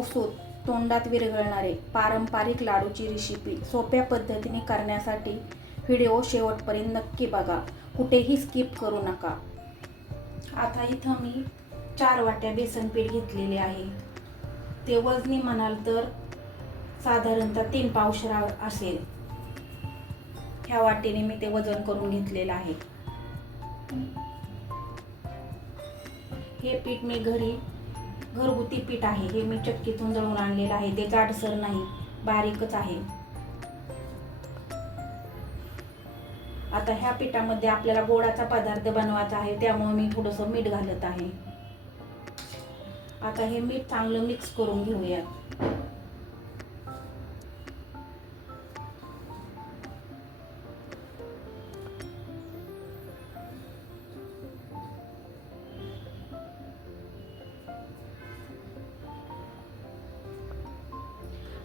मौसूद तोंडात विरघळणारे पारंपरिक लाडूची रेसिपी सोप्या पद्धतीने करण्यासाठी व्हिडिओ शेवटपर्यंत नक्की बघा. कुठेही स्किप करू नका. आता इथं मी चार वाट्या बेसन पीठ घेतलेले आहे. ते वजनी म्हणाल तर साधारणतः तीन पावशरा असेल. ह्या वाटेने मी ते वजन करून घेतलेलं आहे. हे पीठ मी घरी घरगुती पीठ आहे. हे मी चक्कीतून दळून आणलेलं आहे. ते जाडसर नाही बारीकच आहे. आता ह्या पिठामध्ये आपल्याला गोडाचा पदार्थ बनवायचा आहे त्यामुळे मी थोडंसं मीठ घालत आहे. आता हे मीठ चांगलं मिक्स करून घेऊयात.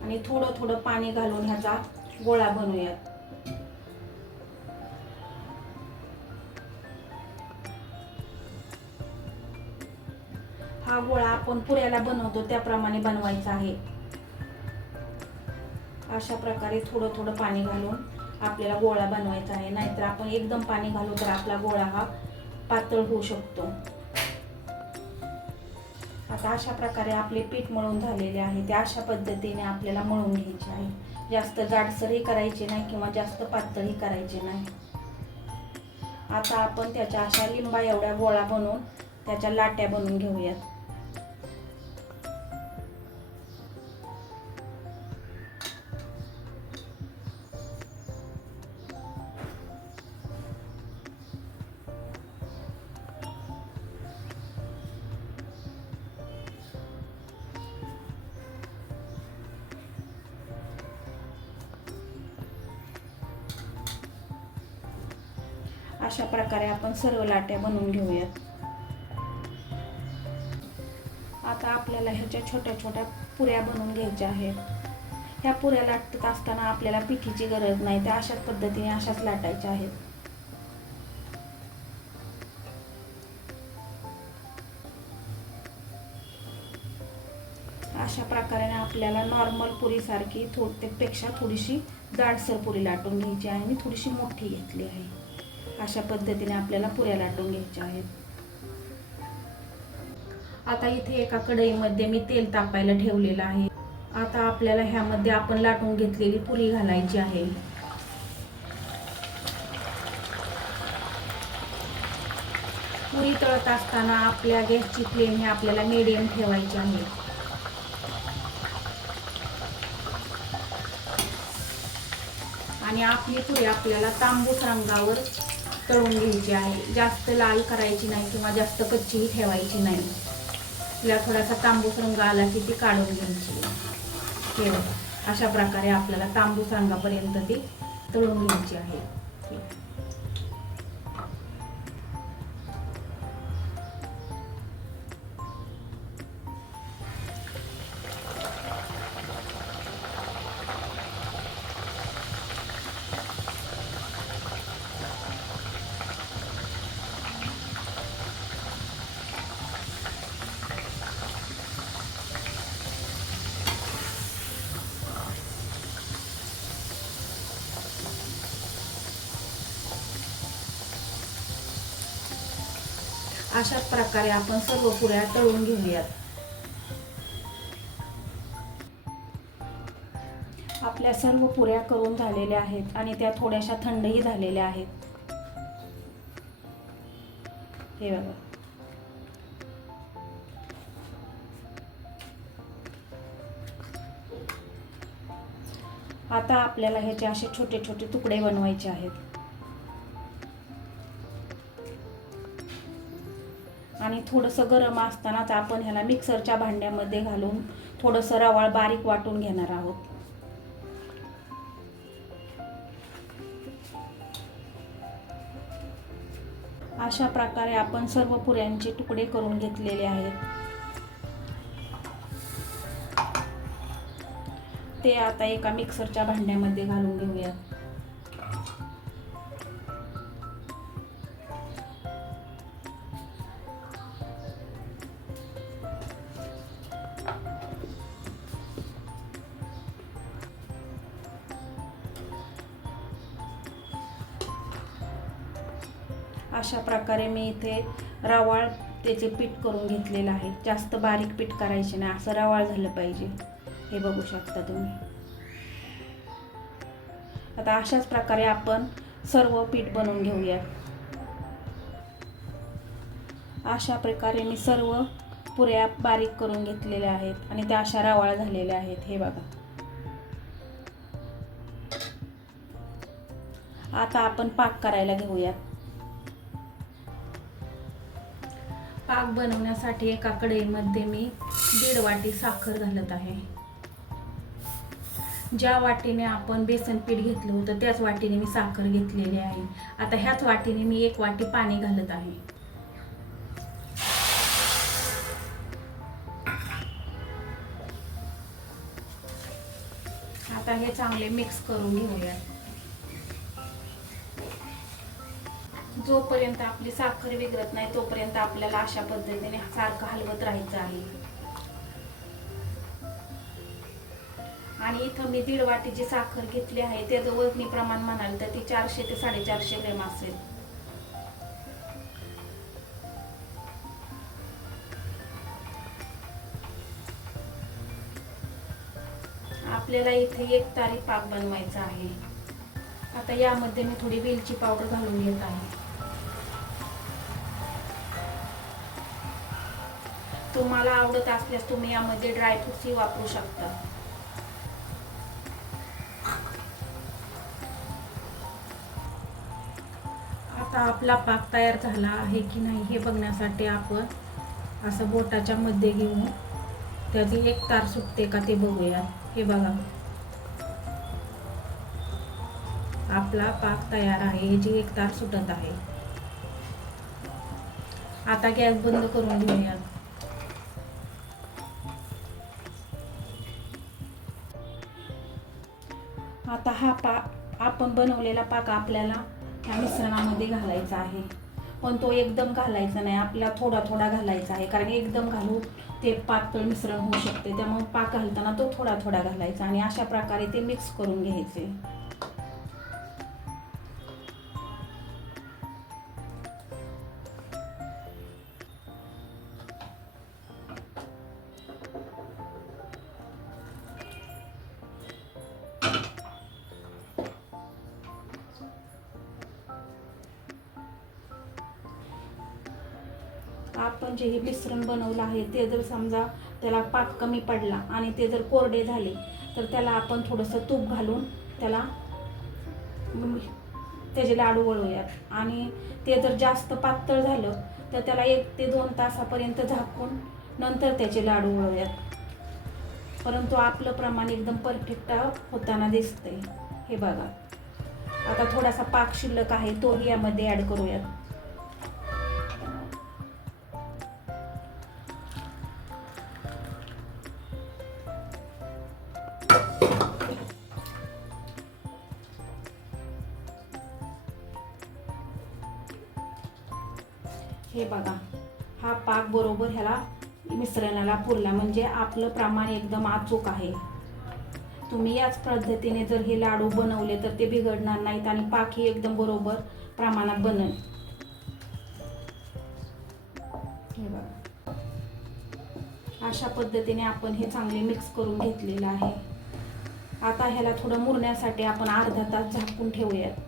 आणि थोडं थोडं पाणी घालून ह्याचा गोळा बनवूयात. हा गोळा आपण पुऱ्याला बनवतो त्याप्रमाणे बनवायचा आहे. अशा प्रकारे थोडं थोडं पाणी घालून आपल्याला गोळा बनवायचा आहे. नाहीतर आपण एकदम पाणी घालू तर आपला गोळा हा पातळ होऊ शकतो. आता अशा प्रकारे आपले पीठ मळून झालेले आहे. ते अशा पद्धतीने आपल्याला मळून घ्यायचे आहे. जास्त जाडसरही करायचे नाही किंवा जास्त पातळही करायचे नाही. आता आपण त्याच्या अशा लिंबा एवढ्या गोळा बनवून त्याच्या लाट्या बनवून घेऊयात. अशा प्रकारे आपण सर्व लाट्या बनवून घेऊयात. आता आपल्याला ह्याच्या छोट्या छोट्या पुऱ्या बनवून घ्यायच्या आहेत. ह्या पुऱ्या लाटत असताना आपल्याला पिठीची गरज नाही त्या अशाच पद्धतीने अशाच लाटायच्या आहेत. अशा प्रकारे आपल्याला नॉर्मल पुरीसारखी थोडपेक्षा थोडीशी जाडसर पुरी लाटून घ्यायची आहे आणि थोडीशी मोठी घेतली आहे. अशा पद्धतीने आपल्याला पुऱ्या लाटून घ्यायच्या आहेत. आता इथे एका कढईमध्ये मी तेल तापायला ठेवलेलं आहे. आता आपल्याला ह्यामध्ये आपण लाटून घेतलेली पुरी घालायची आहे. पुरी तळत असताना आपल्या गॅसची फ्लेम ही आपल्याला मिडियम ठेवायची आहे. आणि आपली पुरी आपल्याला तांबूस रंगावर तळून घ्यायची आहे. जास्त लाल करायची नाही किंवा जास्त कच्चीही ठेवायची नाही. तिला थोडासा तांबूस रंग आला की ती काढून घ्यायची. हे अशा प्रकारे आपल्याला तांबूस रंगापर्यंत ती तळून घ्यायची आहे. अशा प्रकारे आपण सर्व पुऱ्या तळून घेऊयात. आपल्या सर्व पुऱ्या करून झालेल्या आहेत आणि त्या थोड्याशा थंडही झालेल्या आहेत. हे बघा. आता आपल्याला ह्याचे असे छोटे छोटे तुकडे बनवायचे आहेत. थोडंसं गरम असतानाच आपण ह्याला मिक्सरच्या भांड्यामध्ये घालून थोडंसं रवाळ बारीक वाटून घेणार आहोत. अशा प्रकारे आपण सर्व पुऱ्यांचे तुकडे करून घेतलेले आहेत. ते आता एका मिक्सरच्या भांड्यामध्ये घालून घेऊयात. अशा प्रकारे मी इथे रवाळ त्याचे पीठ करून घेतलेलं आहे. जास्त बारीक पीठ करायचे नाही असं रवाळ झालं पाहिजे. हे बघू शकता तुम्ही. आता अशाच प्रकारे आपण सर्व पीठ बनवून घेऊया. अशा प्रकारे मी सर्व पुऱ्या बारीक करून घेतलेल्या आहेत आणि त्या अशा रवाळ झालेल्या आहेत. हे बघा. आता आपण पाक करायला घेऊया पाक बनवण्यासाठी एका कढईमध्ये मी दीड वाटी साखर घालत आहे. ज्या वाटीने आपण बेसन पीठ घेतलं होतं त्याच वाटीने मी साखर घेतलेली आहे. आता ह्याच वाटीने मी एक वाटी पाणी घालत आहे. आता हे चांगले मिक्स करून घेऊया जोपर्यंत आपली साखर विघरत नाही तोपर्यंत आपल्याला अशा पद्धतीने सारखं हलवत राहायचं आहे. आणि इथं मी दीड वाटी जी साखर घेतली आहे त्याचं वजनी प्रमाण म्हणाल तर ती चारशे ते साडेचारशे ग्रॅम असेल. आपल्याला इथे एक तारी पाक बनवायचा आहे. आता यामध्ये मी थोडी वेलची पावडर घालून घेत आहे. तुम्हाला आवडत असल्यास तुम्ही यामध्ये ड्रायफ्रुट्सही वापरू शकता. आता आपला पाक तयार झाला आहे की नाही हे बघण्यासाठी आपण असं बोटाच्या मध्ये घेऊन त्याची एक तार सुटते का ते बघूया हे बघा. आपला पाक तयार आहे ह्याची एक तार सुटत आहे. आता गॅस बंद करून घेऊया आता हा पाक आपण बनवलेला पाक आपल्याला ह्या मिश्रणामध्ये घालायचा आहे. पण तो एकदम घालायचा नाही आपल्याला थोडा थोडा घालायचा आहे. कारण एकदम घालू ते पातळ मिश्रण होऊ शकते. त्यामुळे पाक घालताना तो थोडा थोडा घालायचा आणि अशा प्रकारे ते मिक्स करून घ्यायचे. आपण जे हे मिश्रण बनवलं आहे ते जर समजा त्याला पाक कमी पडला आणि ते जर कोरडे झाले तर त्याला आपण थोडंसं तूप घालून त्याला त्याचे लाडू वळूयात आणि ते जर जास्त पातळ झालं तर त्याला एक ते दोन तासापर्यंत झाकून नंतर त्याचे लाडू वळूयात परंतु आपलं प्रमाण एकदम परफेक्ट होताना दिसतंय. हे बघा. आता थोडासा पाक शिल्लक आहे तोही यामध्ये ॲड करूयात. हे बघा हा पाक बरोबर ह्याला मिश्रणाला पुरला. म्हणजे आपलं प्रमाण एकदम अचूक आहे. तुम्ही याच पद्धतीने जर हे लाडू बनवले तर ते बिघडणार नाहीत आणि पाकही एकदम बरोबर प्रमाणात बनेल. हे बघा. अशा पद्धतीने आपण हे चांगले मिक्स करून घेतलेलं आहे. आता ह्याला थोडं मुरण्यासाठी आपण अर्धा तास झाकून ठेवूयात.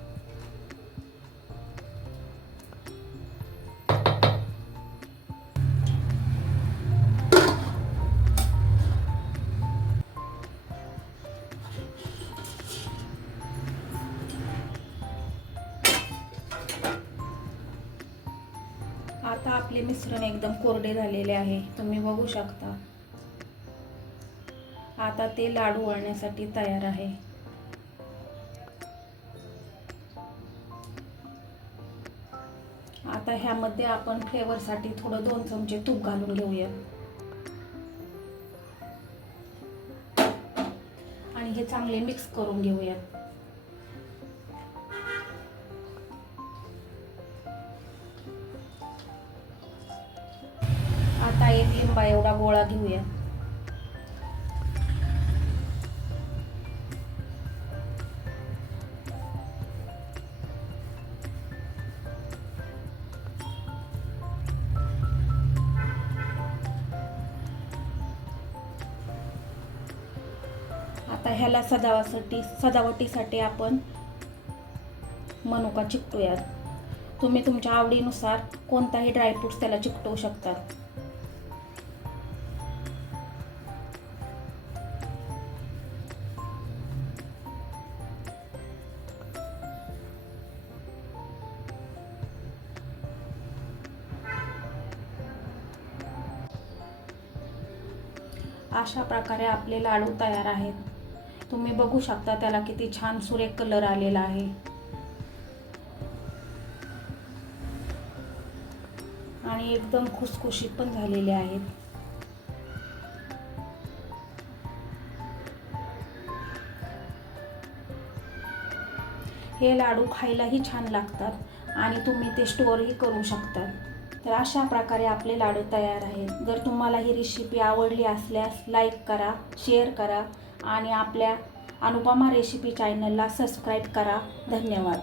मिश्रण एकदम कोरडे झालेले आहे. तुम्ही बघू शकता. आता ते लाडू वळण्यासाठी तयार आहे. आता ह्यामध्ये आपण फ्लेवरसाठी थोडं दोन चमचे तूप घालून घेऊया. आणि हे चांगले मिक्स करून घेऊया. आता एक लिंबा एवढा गोळा घेऊया. आता ह्याला सजावासाठी सजावटीसाठी आपण मनुका चिकटूया तुम्ही तुमच्या आवडीनुसार कोणताही ड्रायफ्रूट्स त्याला चिकटवू शकतात अशा प्रकारे आपले लाडू तयार आहेत. तुम्ही बघू शकता त्याला किती छान सुरेख कलर आलेला आहे. आणि एकदम खुसखुशीत पण झालेले आहेत. हे लाडू खायलाही छान लागतात आणि तुम्ही ते स्टोअरही करू शकता. तर अशा प्रकारे आपले लाडू तयार आहेत. जर तुम्हाला ही रेसिपी आवडली असल्यास लाईक करा शेअर करा आणि आपल्या अनुपमा रेसिपी चॅनलला सबस्क्राईब करा. धन्यवाद.